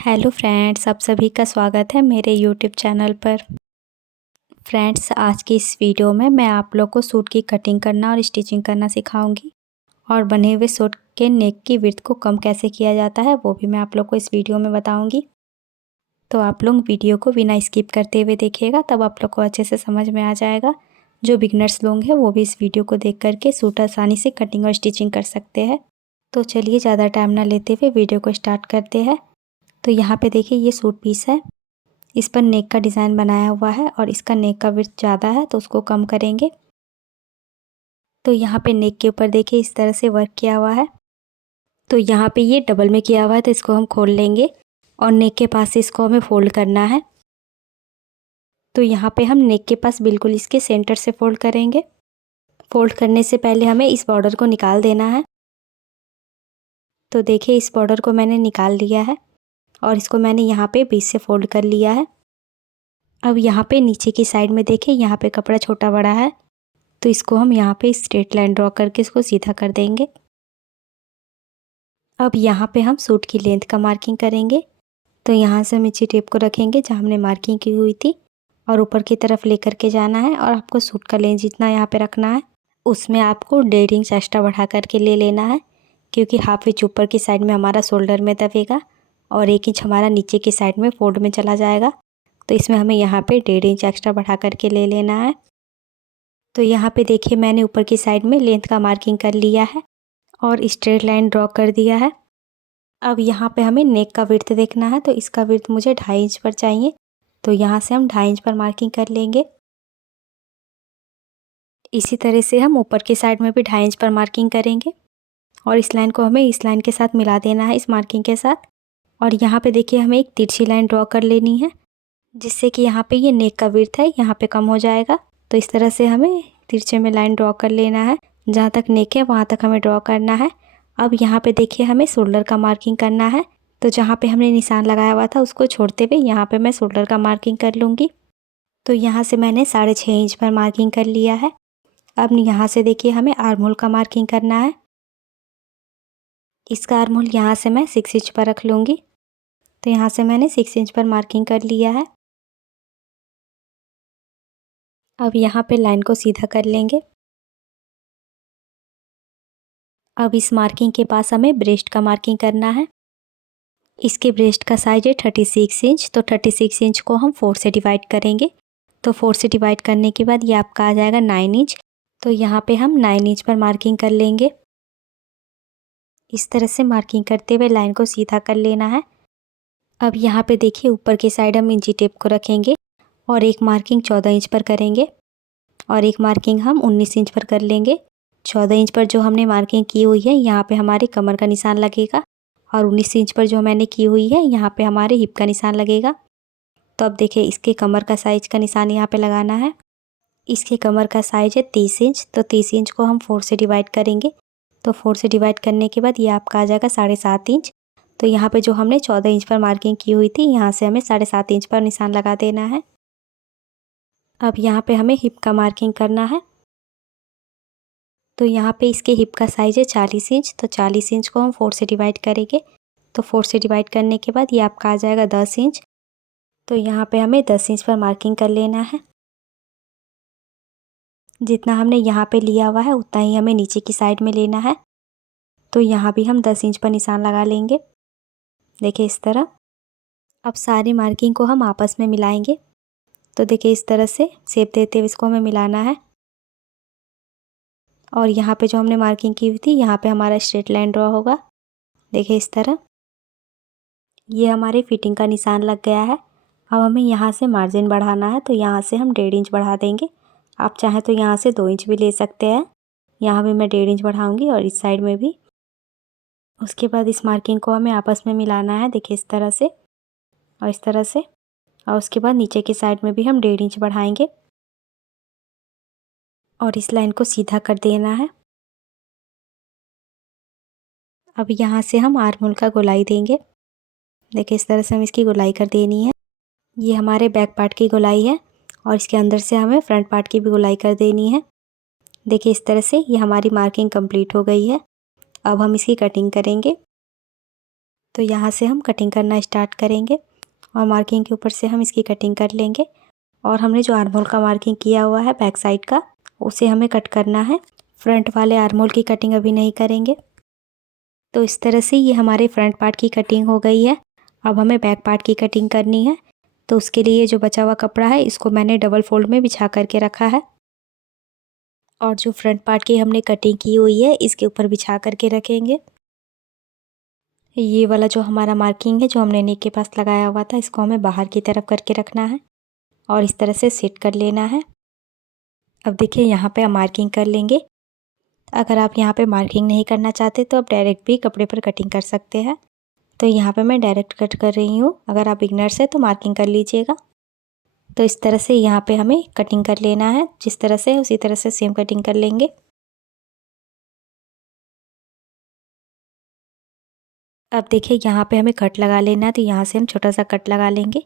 Hello friends, आप सभी का स्वागत है मेरे यूट्यूब चैनल पर। फ्रेंड्स, आज की इस वीडियो में मैं आप लोग को सूट की कटिंग करना और स्टिचिंग करना सिखाऊंगी और बने हुए सूट के नेक की विड्थ को कम कैसे किया जाता है वो भी मैं आप लोग को इस वीडियो में बताऊंगी। तो आप लोग वीडियो को बिना स्किप करते हुए देखिएगा, तब आप लोग को अच्छे से समझ में आ जाएगा। जो बिगनर्स लोग हैं वो भी इस वीडियो को देख करके सूट आसानी से कटिंग और स्टिचिंग कर सकते हैं। तो चलिए ज़्यादा टाइम ना लेते हुए वीडियो को स्टार्ट करते हैं। तो यहाँ पे देखिए ये सूट पीस है, इस पर नेक का डिज़ाइन बनाया हुआ है और इसका नेक का विड्थ ज़्यादा है तो उसको कम करेंगे। तो यहाँ पे नेक के ऊपर देखिए इस तरह से वर्क किया हुआ है। तो यहाँ पे ये डबल में किया हुआ है तो इसको हम खोल लेंगे और नेक के पास से इसको हमें फोल्ड करना है। तो यहाँ पे हम नेक के पास बिल्कुल इसके सेंटर से फोल्ड करेंगे। फोल्ड करने से पहले हमें इस बॉर्डर को निकाल देना है। तो देखिए इस बॉर्डर को मैंने निकाल लिया है और इसको मैंने यहाँ पे बीच से फोल्ड कर लिया है। अब यहाँ पे नीचे की साइड में देखिए यहाँ पे कपड़ा छोटा बड़ा है तो इसको हम यहाँ पे स्ट्रेट लाइन ड्रॉ करके इसको सीधा कर देंगे। अब यहाँ पे हम सूट की लेंथ का मार्किंग करेंगे। तो यहाँ से हम इंची टेप को रखेंगे जहाँ हमने मार्किंग की हुई थी और ऊपर की तरफ लेकर के जाना है और आपको सूट का लेंथ जितना यहाँ पे रखना है उसमें आपको 1.5 इंच एक्स्ट्रा बढ़ा करके ले लेना है, क्योंकि हाफ इंच ऊपर की साइड में हमारा शोल्डर में दबेगा और 1 इंच हमारा नीचे की साइड में फोल्ड में चला जाएगा। तो इसमें हमें यहाँ पे 1.5 इंच एक्स्ट्रा बढ़ा करके ले लेना है। तो यहाँ पे देखिए मैंने ऊपर की साइड में लेंथ का मार्किंग कर लिया है और स्ट्रेट लाइन ड्रॉ कर दिया है। अब यहाँ पे हमें नेक का विड्थ देखना है, तो इसका विड्थ मुझे 2.5 इंच पर चाहिए। तो यहाँ से हम 2.5 इंच पर मार्किंग कर लेंगे। इसी तरह से हम ऊपर की साइड में भी 2.5 इंच पर मार्किंग करेंगे और इस लाइन को हमें इस लाइन के साथ मिला देना है, इस मार्किंग के साथ। और यहाँ पे देखिए हमें एक तिरछी लाइन ड्रॉ कर लेनी है जिससे कि यहाँ पे ये नेक का विड्थ है यहाँ पे कम हो जाएगा। तो इस तरह से हमें तिरछे में लाइन ड्रॉ कर लेना है, जहाँ तक नेक है वहाँ तक हमें ड्रॉ करना है। अब यहाँ पे देखिए हमें शोल्डर का मार्किंग करना है। तो जहाँ पे हमने निशान लगाया हुआ था उसको छोड़ते हुए यहाँ पे मैं शोल्डर का मार्किंग कर लूँगी। तो यहाँ से मैंने 6.5 इंच पर मार्किंग कर लिया है। अब यहाँ से देखिए हमें आर्म होल का मार्किंग करना है। इसका आर्म होल यहाँ से मैं 6 इंच पर रख लूँगी। तो यहाँ से मैंने 6 इंच पर मार्किंग कर लिया है। अब यहाँ पे लाइन को सीधा कर लेंगे। अब इस मार्किंग के पास हमें ब्रेस्ट का मार्किंग करना है। इसके ब्रेस्ट का साइज है 36 इंच। तो 36 इंच को हम 4 से डिवाइड करेंगे। तो 4 से डिवाइड करने के बाद ये आपका आ जाएगा 9 इंच। तो यहाँ पे हम 9 इंच पर मार्किंग कर लेंगे। इस तरह से मार्किंग करते हुए लाइन को सीधा कर लेना है। अब यहाँ पे देखिए ऊपर की साइड हम इंची टेप को रखेंगे और एक मार्किंग 14 इंच पर करेंगे और एक मार्किंग हम 19 इंच पर कर लेंगे। 14 इंच पर जो हमने मार्किंग की हुई है यहाँ पे हमारे कमर का निशान लगेगा और 19 इंच पर जो मैंने की हुई है यहाँ पे हमारे हिप का निशान लगेगा। तो अब देखिए इसके कमर का साइज का निशान यहाँ पे लगाना है। इसके कमर का साइज है 30 इंच। तो 30 इंच को हम 4 से डिवाइड करेंगे। तो 4 से डिवाइड करने के बाद ये आपका आ जाएगा 7.5 इंच। तो यहाँ पे जो हमने 14 इंच पर मार्किंग की हुई थी यहाँ से हमें 7.5 इंच पर निशान लगा देना है। अब यहाँ पे हमें हिप का मार्किंग करना है। तो यहाँ पे इसके हिप का साइज है 40 इंच। तो 40 इंच को हम 4 से डिवाइड करेंगे। तो 4 से डिवाइड करने के बाद ये आपका आ जाएगा 10 इंच। तो यहाँ पे हमें 10 इंच पर मार्किंग कर लेना है। जितना हमने यहाँ पे लिया हुआ है उतना ही हमें नीचे की साइड में लेना है। तो यहाँ भी हम 10 इंच पर निशान लगा लेंगे, देखिए इस तरह। अब सारी मार्किंग को हम आपस में मिलाएंगे। तो देखिए इस तरह से शेप देते हुए इसको हमें मिलाना है। और यहाँ पे जो हमने मार्किंग की हुई थी यहाँ पे हमारा स्ट्रेट लाइन ड्रॉ होगा, देखिए इस तरह। ये हमारे फिटिंग का निशान लग गया है। अब हमें यहाँ से मार्जिन बढ़ाना है। तो यहाँ से हम 1.5 इंच बढ़ा देंगे। आप चाहें तो यहाँ से 2 इंच भी ले सकते हैं। यहाँ भी मैं 1.5 इंच बढ़ाऊँगी और इस साइड में भी। उसके बाद इस मार्किंग को हमें आपस में मिलाना है, देखिए इस तरह से और इस तरह से। और उसके बाद नीचे की साइड में भी हम 1.5 इंच बढ़ाएंगे और इस लाइन को सीधा कर देना है। अब यहाँ से हम आर्म होल का गोलाई देंगे, देखिए इस तरह से हम इसकी गोलाई कर देनी है। ये हमारे बैक पार्ट की गोलाई है और इसके अंदर से हमें फ्रंट पार्ट की भी गोलाई कर देनी है। देखिए इस तरह से ये हमारी मार्किंग कंप्लीट हो गई है। अब हम इसकी कटिंग करेंगे। तो यहाँ से हम कटिंग करना स्टार्ट करेंगे और मार्किंग के ऊपर से हम इसकी कटिंग कर लेंगे। और हमने जो आर्म होल का मार्किंग किया हुआ है बैक साइड का, उसे हमें कट करना है। फ्रंट वाले आर्म होल की कटिंग अभी नहीं करेंगे। तो इस तरह से ये हमारे फ्रंट पार्ट की कटिंग हो गई है। अब हमें बैक पार्ट की कटिंग करनी है। तो उसके लिए जो बचा हुआ कपड़ा है इसको मैंने डबल फोल्ड में बिछा करके रखा है और जो फ्रंट पार्ट की हमने कटिंग की हुई है इसके ऊपर बिछा करके रखेंगे। ये वाला जो हमारा मार्किंग है जो हमने नेक के पास लगाया हुआ था, इसको हमें बाहर की तरफ करके रखना है और इस तरह से सेट कर लेना है। अब देखिए यहाँ पे हम मार्किंग कर लेंगे। अगर आप यहाँ पे मार्किंग नहीं करना चाहते तो आप डायरेक्ट भी कपड़े पर कटिंग कर सकते हैं। तो यहाँ पे मैं डायरेक्ट कट कर रही हूँ। अगर आप बिगनर्स है तो मार्किंग कर लीजिएगा। तो इस तरह से यहाँ पे हमें कटिंग कर लेना है। जिस तरह से उसी तरह से सेम कटिंग कर लेंगे। अब देखिए यहाँ पे हमें कट लगा लेना है। तो यहाँ से हम छोटा सा कट लगा लेंगे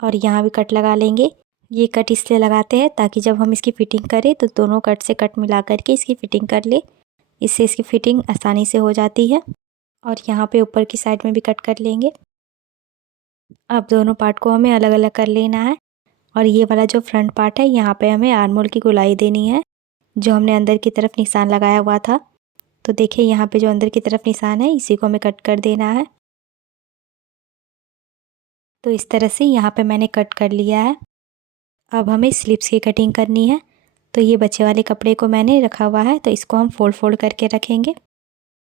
और यहाँ भी कट लगा लेंगे। ये कट इसलिए लगाते हैं ताकि जब हम इसकी फ़िटिंग करें तो दोनों कट से कट मिला करके इसकी फ़िटिंग कर ले। इससे इसकी फ़िटिंग आसानी से हो जाती है। और यहाँ पे ऊपर की साइड में भी कट कर लेंगे। अब दोनों पार्ट को हमें अलग अलग कर लेना है। और ये वाला जो फ्रंट पार्ट है यहाँ पे हमें आर्म होल की गोलाई देनी है जो हमने अंदर की तरफ निशान लगाया हुआ था। तो देखिए यहाँ पे जो अंदर की तरफ निशान है इसी को हमें कट कर देना है। तो इस तरह से यहाँ पे मैंने कट कर लिया है। अब हमें स्लीव्स की कटिंग करनी है। तो ये बचे वाले कपड़े को मैंने रखा हुआ है तो इसको हम फोल्ड फोल्ड करके रखेंगे।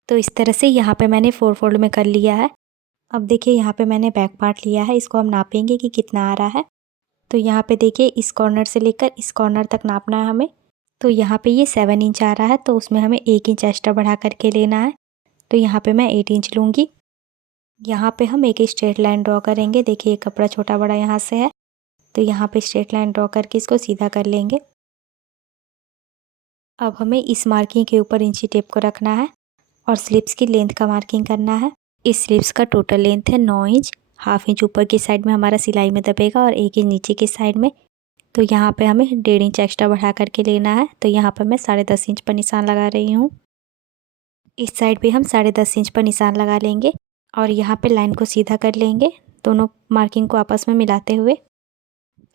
तो इस तरह से यहाँ पे मैंने फोल्ड फोल्ड में कर लिया है। अब देखिए यहाँ पे मैंने बैक पार्ट लिया है, इसको हम नापेंगे कि कितना आ रहा है। तो यहाँ पे देखिए इस कॉर्नर से लेकर इस कॉर्नर तक नापना है हमें। तो यहाँ पे ये 7 इंच आ रहा है तो उसमें हमें 1 इंच एक्स्ट्रा बढ़ा करके लेना है। तो यहाँ पे मैं 8 इंच लूँगी। यहाँ पे हम एक स्ट्रेट लाइन ड्रॉ करेंगे। देखिए कपड़ा छोटा बड़ा यहाँ से है तो यहाँ पे स्ट्रेट लाइन ड्रॉ करके इसको सीधा कर लेंगे। अब हमें इस मार्किंग के ऊपर इंची टेप को रखना है और स्लीव्स की लेंथ का मार्किंग करना है। इस स्लीव्स का टोटल लेंथ है 9 इंच। हाफ इंच ऊपर की साइड में हमारा सिलाई में दबेगा और 1 इंच नीचे की साइड में। तो यहाँ पे हमें 1.5 इंच एक्स्ट्रा बढ़ा करके लेना है। तो यहाँ पर मैं 10.5 इंच पर निशान लगा रही हूँ। इस साइड पे हम 10.5 इंच पर निशान लगा लेंगे और यहाँ पे लाइन को सीधा कर लेंगे दोनों मार्किंग को आपस में मिलाते हुए।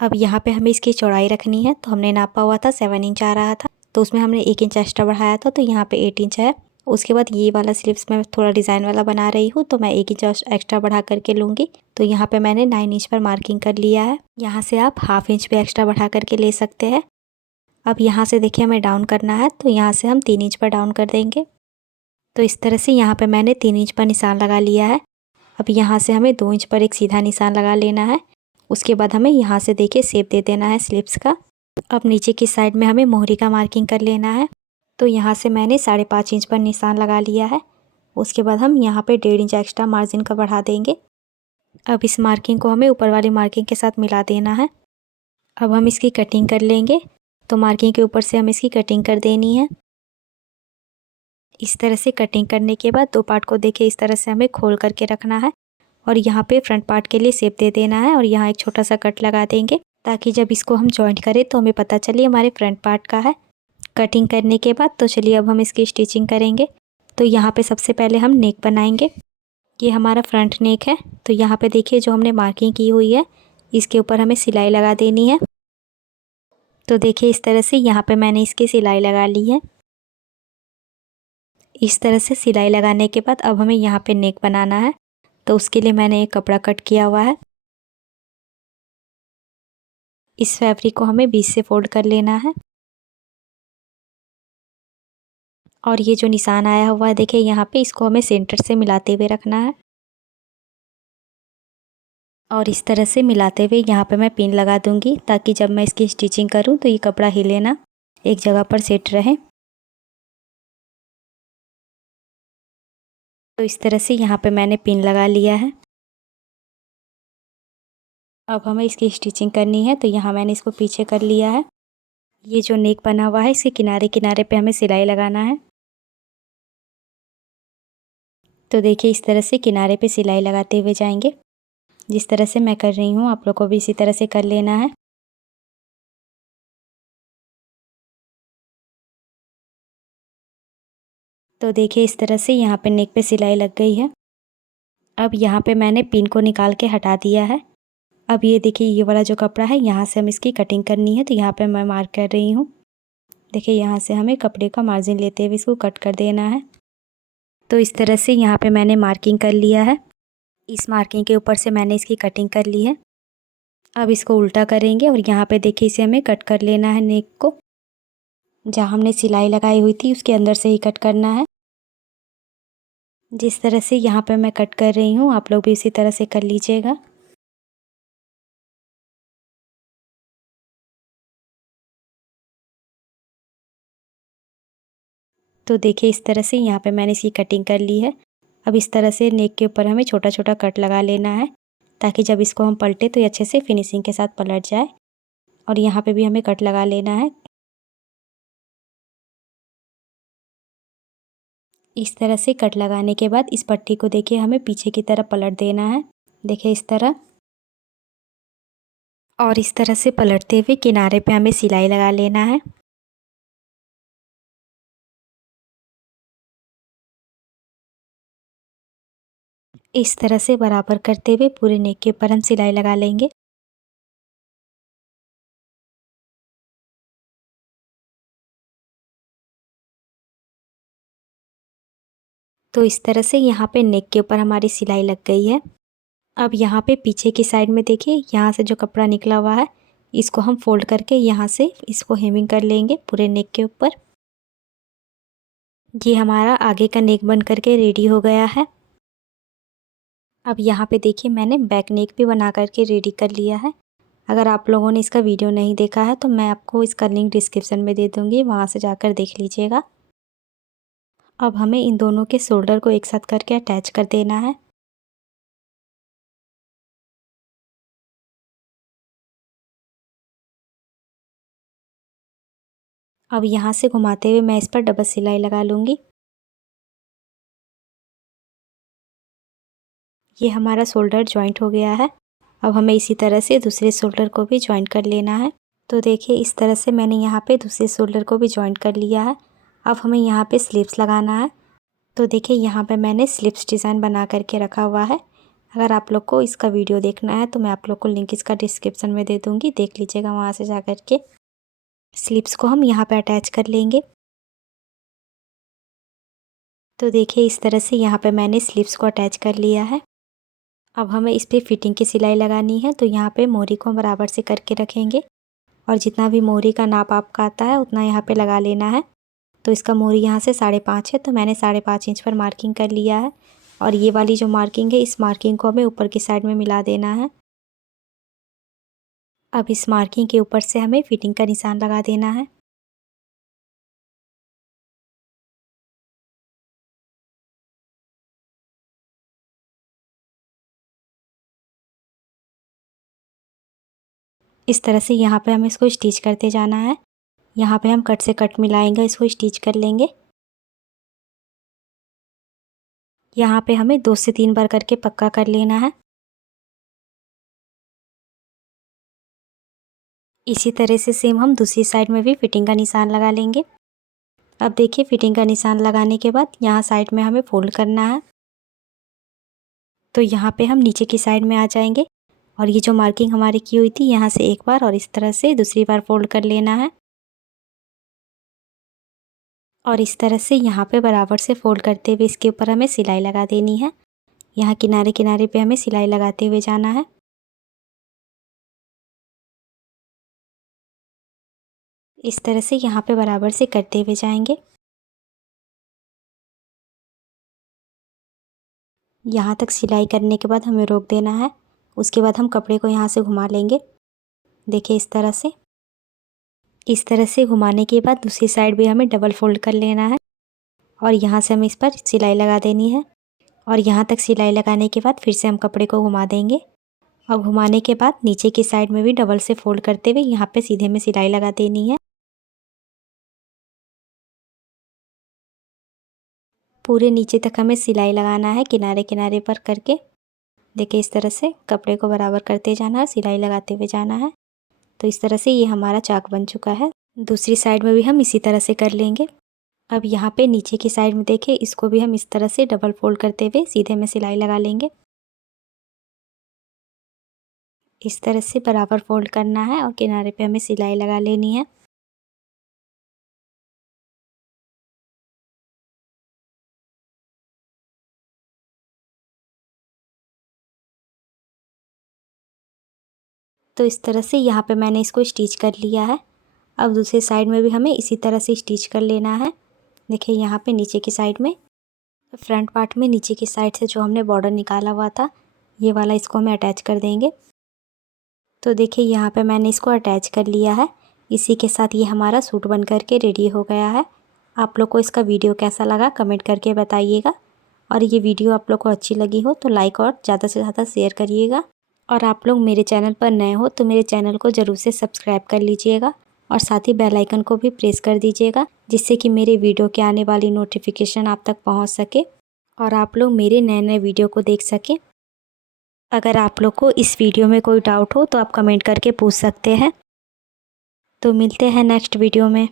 अब यहाँ पे हमें इसकी चौड़ाई रखनी है। तो हमने नापा हुआ था 7 इंच आ रहा था तो उसमें हमने 1 इंच एक्स्ट्रा बढ़ाया था तो यहाँ पे 8 इंच है। उसके बाद ये वाला स्लीव्स मैं थोड़ा डिज़ाइन वाला बना रही हूँ तो मैं 1 इंच एक्स्ट्रा बढ़ा करके लूँगी। तो यहाँ पे मैंने 9 इंच पर मार्किंग कर लिया है। यहाँ से आप हाफ इंच पे एक्स्ट्रा बढ़ा करके ले सकते हैं। अब यहाँ से देखिए हमें डाउन करना है तो यहाँ से हम 3 इंच पर डाउन कर देंगे। तो इस तरह से यहाँ पे मैंने 3 इंच पर निशान लगा लिया है। अब यहाँ से हमें 2 इंच पर एक सीधा निशान लगा लेना है। उसके बाद हमें यहाँ से देखिए शेप दे देना है स्लीव्स का। अब नीचे की साइड में हमें मोहरी का मार्किंग कर लेना है। तो यहाँ से मैंने 5.5 इंच पर निशान लगा लिया है। उसके बाद हम यहाँ पे 1.5 इंच एक्स्ट्रा मार्जिन का बढ़ा देंगे। अब इस मार्किंग को हमें ऊपर वाली मार्किंग के साथ मिला देना है। अब हम इसकी कटिंग कर लेंगे। तो मार्किंग के ऊपर से हम इसकी कटिंग कर देनी है। इस तरह से कटिंग करने के बाद दो पार्ट को देखिए इस तरह से हमें खोल करके रखना है और यहाँ पे फ्रंट पार्ट के लिए शेप दे देना है और यहाँ एक छोटा सा कट लगा देंगे ताकि जब इसको हम जॉइंट करें तो हमें पता चले हमारे फ्रंट पार्ट का है। कटिंग करने के बाद तो चलिए अब हम इसकी स्टिचिंग करेंगे। तो यहाँ पे सबसे पहले हम नेक बनाएंगे। ये हमारा फ्रंट नेक है। तो यहाँ पे देखिए जो हमने मार्किंग की हुई है इसके ऊपर हमें सिलाई लगा देनी है। तो देखिए इस तरह से यहाँ पे मैंने इसकी सिलाई लगा ली है। इस तरह से सिलाई लगाने के बाद अब हमें यहाँ पे नेक बनाना है। तो उसके लिए मैंने एक कपड़ा कट किया हुआ है। इस फैब्रिक को हमें बीच से फोल्ड कर लेना है और ये जो निशान आया हुआ है देखिए यहाँ पे इसको हमें सेंटर से मिलाते हुए रखना है और इस तरह से मिलाते हुए यहाँ पे मैं पिन लगा दूंगी ताकि जब मैं इसकी स्टिचिंग करूँ तो ये कपड़ा हिले ना, एक जगह पर सेट रहे। तो इस तरह से यहाँ पे मैंने पिन लगा लिया है। अब हमें इसकी स्टिचिंग करनी है। तो यहाँ मैंने इसको पीछे कर लिया है। ये जो नेक बना हुआ है इसके किनारे किनारे पे हमें सिलाई लगाना है। तो देखिए इस तरह से किनारे पे सिलाई लगाते हुए जाएंगे। जिस तरह से मैं कर रही हूँ आप लोग को भी इसी तरह से कर लेना है। तो देखिए इस तरह से यहाँ पे नेक पे सिलाई लग गई है। अब यहाँ पे मैंने पिन को निकाल के हटा दिया है। अब ये देखिए ये वाला जो कपड़ा है यहाँ से हम इसकी कटिंग करनी है, तो यहाँ पे मैं मार्क कर रही हूँ। देखिए यहाँ से हमें कपड़े का मार्जिन लेते हुए इसको कट कर देना है। तो इस तरह से यहाँ पे मैंने मार्किंग कर लिया है। इस मार्किंग के ऊपर से मैंने इसकी कटिंग कर ली है। अब इसको उल्टा करेंगे और यहाँ पे देखिए इसे हमें कट कर लेना है। नेक को जहाँ हमने सिलाई लगाई हुई थी उसके अंदर से ही कट करना है। जिस तरह से यहाँ पे मैं कट कर रही हूँ आप लोग भी इसी तरह से कर लीजिएगा। तो देखिए इस तरह से यहाँ पे मैंने इसकी कटिंग कर ली है। अब इस तरह से नेक के ऊपर हमें छोटा छोटा कट लगा लेना है, ताकि जब इसको हम पलटे तो ये अच्छे से फिनिशिंग के साथ पलट जाए। और यहाँ पे भी हमें कट लगा लेना है। इस तरह से कट लगाने के बाद इस पट्टी को देखिए हमें पीछे की तरफ पलट देना है। देखिए इस तरह, और इस तरह से पलटते हुए किनारे पे हमें सिलाई लगा लेना है। इस तरह से बराबर करते हुए पूरे नेक के ऊपर हम सिलाई लगा लेंगे। तो इस तरह से यहाँ पे नेक के ऊपर हमारी सिलाई लग गई है। अब यहाँ पे पीछे की साइड में देखिए यहाँ से जो कपड़ा निकला हुआ है इसको हम फोल्ड करके यहाँ से इसको हेमिंग कर लेंगे पूरे नेक के ऊपर। ये हमारा आगे का नेक बन करके रेडी हो गया है। अब यहाँ पे देखिए मैंने बैक नेक भी बना करके रेडी कर लिया है। अगर आप लोगों ने इसका वीडियो नहीं देखा है तो मैं आपको इसका लिंक डिस्क्रिप्शन में दे दूँगी, वहाँ से जाकर देख लीजिएगा। अब हमें इन दोनों के शोल्डर को एक साथ करके अटैच कर देना है। अब यहाँ से घुमाते हुए मैं इस पर डबल सिलाई लगा लूँगी। ये हमारा शोल्डर जॉइंट हो गया है। अब हमें इसी तरह से दूसरे शोल्डर को भी जॉइंट कर लेना है। तो देखिए इस तरह से मैंने यहाँ पे दूसरे शोल्डर को भी जॉइंट कर लिया है। अब हमें यहाँ पे स्लिप्स लगाना है। तो देखिए यहाँ पे मैंने स्लिप्स डिज़ाइन बना करके रखा हुआ है। अगर आप लोग को इसका वीडियो देखना है तो मैं आप लोग को लिंक इसका डिस्क्रिप्शन में दे दूँगी, देख लीजिएगा वहाँ से जा कर के। स्लिप्स को हम यहाँ पे अटैच कर लेंगे। तो देखिए इस तरह से यहाँ पे मैंने स्लिप्स को अटैच कर लिया है। अब हमें इस पर फिटिंग की सिलाई लगानी है, तो यहाँ पे मोहरी को हम बराबर से करके रखेंगे और जितना भी मोहरी का नाप आपका आता है उतना यहाँ पे लगा लेना है। तो इसका मोहरी यहाँ से 5.5 है, तो मैंने 5.5 इंच पर मार्किंग कर लिया है। और ये वाली जो मार्किंग है इस मार्किंग को हमें ऊपर की साइड में मिला देना है। अब इस मार्किंग के ऊपर से हमें फिटिंग का निशान लगा देना है। इस तरह से यहाँ पे हमें इसको स्टिच करते जाना है। यहाँ पे हम कट से कट मिलाएंगे, इसको स्टिच कर लेंगे। यहाँ पे हमें 2 से 3 बार करके पक्का कर लेना है। इसी तरह से सेम हम दूसरी साइड में भी फिटिंग का निशान लगा लेंगे। अब देखिए फिटिंग का निशान लगाने के बाद यहाँ साइड में हमें फोल्ड करना है। तो यहाँ पे हम नीचे की साइड में आ जाएंगे और ये जो मार्किंग हमारी की हुई थी यहाँ से एक बार और इस तरह से दूसरी बार फोल्ड कर लेना है। और इस तरह से यहाँ पे बराबर से फोल्ड करते हुए इसके ऊपर हमें सिलाई लगा देनी है। यहाँ किनारे किनारे पे हमें सिलाई लगाते हुए जाना है। इस तरह से यहाँ पे बराबर से करते हुए जाएंगे। यहाँ तक सिलाई करने के बाद हमें रोक देना है। उसके बाद हम कपड़े को यहाँ से घुमा लेंगे। देखिए इस तरह से। इस तरह से घुमाने के बाद दूसरी साइड भी हमें डबल फोल्ड कर लेना है और यहाँ से हमें इस पर सिलाई लगा देनी है। और यहाँ तक सिलाई लगाने के बाद फिर से हम कपड़े को घुमा देंगे और घुमाने के बाद नीचे की साइड में भी डबल से फोल्ड करते हुए यहाँ पे सीधे में सिलाई लगा देनी है। पूरे नीचे तक हमें सिलाई लगाना है किनारे किनारे पर करके। देखिए इस तरह से कपड़े को बराबर करते जाना है, सिलाई लगाते हुए जाना है। तो इस तरह से ये हमारा चाक बन चुका है। दूसरी साइड में भी हम इसी तरह से कर लेंगे। अब यहाँ पे नीचे की साइड में देखिए, इसको भी हम इस तरह से डबल फोल्ड करते हुए सीधे में सिलाई लगा लेंगे। इस तरह से बराबर फोल्ड करना है और किनारे पे हमें सिलाई लगा लेनी है। तो इस तरह से यहाँ पे मैंने इसको स्टिच कर लिया है। अब दूसरी साइड में भी हमें इसी तरह से स्टिच कर लेना है। देखिए यहाँ पे नीचे की साइड में, फ्रंट पार्ट में नीचे की साइड से जो हमने बॉर्डर निकाला हुआ था, ये वाला इसको हमें अटैच कर देंगे। तो देखिए यहाँ पे मैंने इसको अटैच कर लिया है। इसी के साथ ये हमारा सूट बन कर के रेडी हो गया है। आप लोग को इसका वीडियो कैसा लगा कमेंट करके बताइएगा। और ये वीडियो आप लोग को अच्छी लगी हो तो लाइक और ज़्यादा से ज़्यादा शेयर करिएगा। और आप लोग मेरे चैनल पर नए हो तो मेरे चैनल को ज़रूर से सब्सक्राइब कर लीजिएगा और साथ ही बेल आइकन को भी प्रेस कर दीजिएगा, जिससे कि मेरे वीडियो के आने वाली नोटिफिकेशन आप तक पहुंच सके और आप लोग मेरे नए नए वीडियो को देख सकें। अगर आप लोग को इस वीडियो में कोई डाउट हो तो आप कमेंट करके पूछ सकते हैं। तो मिलते हैं नेक्स्ट वीडियो में।